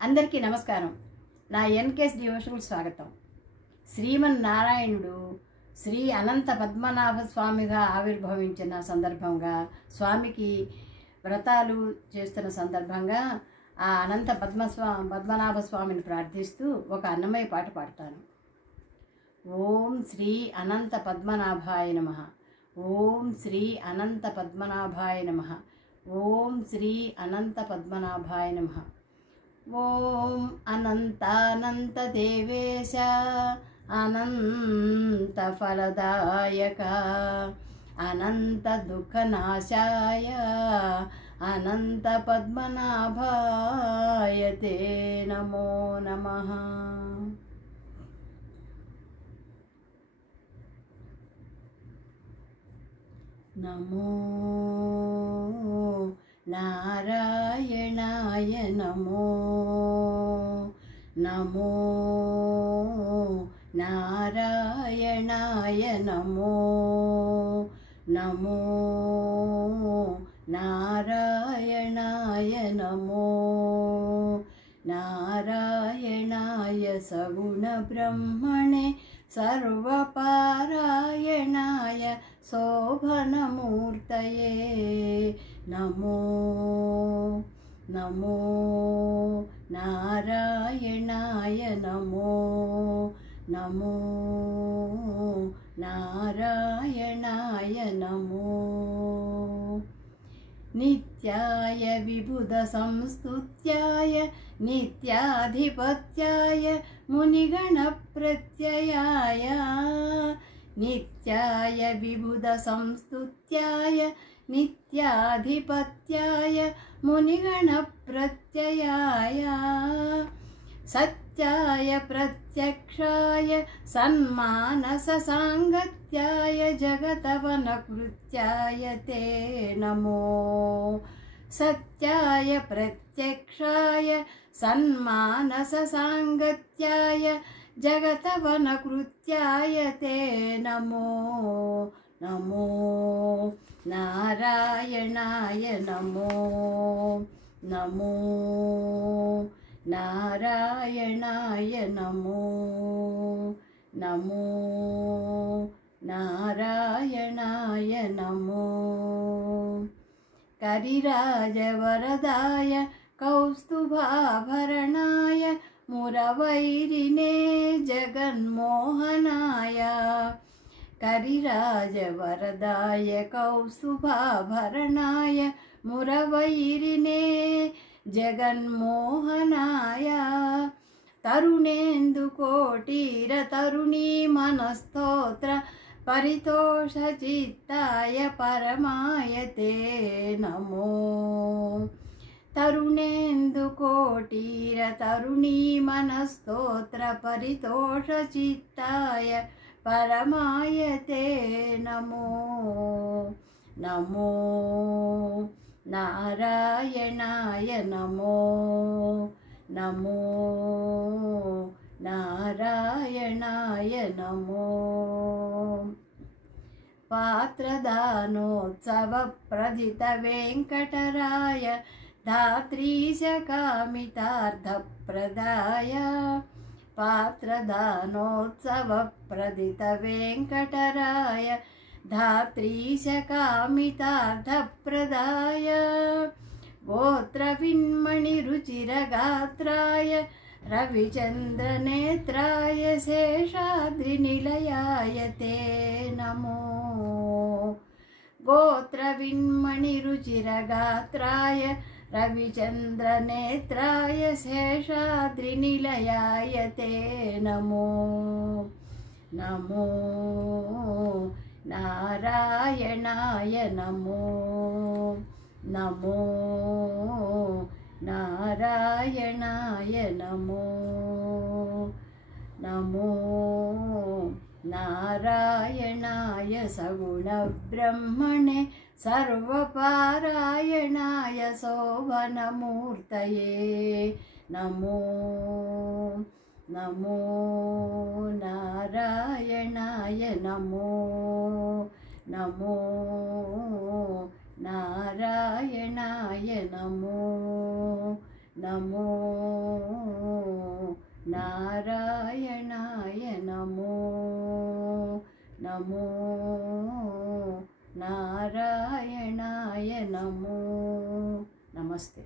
అందరికీ నమస్కారం. నా ఎన్కేఎస్ డివోషనల్ స్వాగతం. శ్రీమన్నారాయణుడు శ్రీ అనంత పద్మనాభ స్వామిగా ఆవిర్భవించిన సందర్భంగా, స్వామికి వ్రతాలు చేస్తున్న సందర్భంగా ఆ అనంత పద్మనాభ స్వామిని ప్రార్థిస్తూ ఒక అన్నమయ్య పాట పాడతాను. ఓం శ్రీ అనంత పద్మనాభాయ నమః. ఓం శ్రీ అనంత పద్మనాభాయ నమః. ఓం శ్రీ అనంత పద్మనాభాయ నమః. ఓం అనంతానంత దేవేశ అనంత ఫలదాయక అనంత దుఃఖనాశాయ అనంత పద్మనాభాయ తే నమో నమః. నమో నారాయణాయ నమో నమో నారాయణాయ నమో నమో నారాయణాయ నమో నారాయణాయ సగుణ బ్రహ్మణే సర్వపారాయణాయ శోభనమూర్తయే నమో నమో నారాయణాయ నమో నమో నారాయణాయ నమో నిత్యాయ విబుధ సంస్తుత్యాయ నిత్యాధిపత్యాయ మునిగణ ప్రత్యయాయ నిత్యాయ విబుధ సంస్తుత్యాయ నిత్యాధిపత్యాయ మునిగణ ప్రత్యయాయ సత్యాయ ప్రత్యక్షాయ సన్మానస సాంగత్యాయ జగతవనకృత్యాయ తే నమో సత్యాయ ప్రత్యక్షాయ సన్మానస సాంగత్యాయ జగతవనకృత్యాయ తే నమో నమో నారాయణాయ నమో నమో నారాయణాయ నమో నమో నారాయణాయ నమో కరిరాజవరదాయ కౌస్తుభాభరణాయ మురవైరినే జగన్మోహనాయ కరిరాజవరదాయ కౌస్తుభాభరణాయ మురవైరినే జగన్మోహనాయ తరుణేందుకోటీర తరుణీ మనస్తోత్ర పరితోషచిత్తాయ పరమాయ తే నమో తరుణేందుకోటీర తరుణీ మనస్తోత్ర పరితోషచిత్తాయ పరమాయ తే నమో నమో నారాయణాయ నమో నమో నారాయణాయ నమో పాత్రదానోత్సవ ప్రదిత వెంకటరాయ ధాత్రీశ కామితార్థప్రదాయ పాత్రదానోత్సవ ప్రదిత వెంకటరాయ ధాత్రీశ కామితార్థప్రదాయ గోత్రవిన్మణి రుచిరగాత్రాయ రవిచంద్రనేత్రాయ శేషాద్రినిలయాయ తే నమో గోత్రవిన్మణి రుచిరగాత్రాయ రవిచంద్రనేత్రాయ శేషాద్రినిలయాయ తే నమో నమో నారాయణాయ నమో నమో నారాయణాయ నమో నమో నారాయణాయ సగుణ బ్రహ్మణే సర్వపారాయణాయ శోభనమూర్తయే నమో నమో నారాయణాయ నమో నమో నారాయణాయ నమో నమో నారాయణాయ నమో నమో నారాయణాయ నమో. నమస్తే.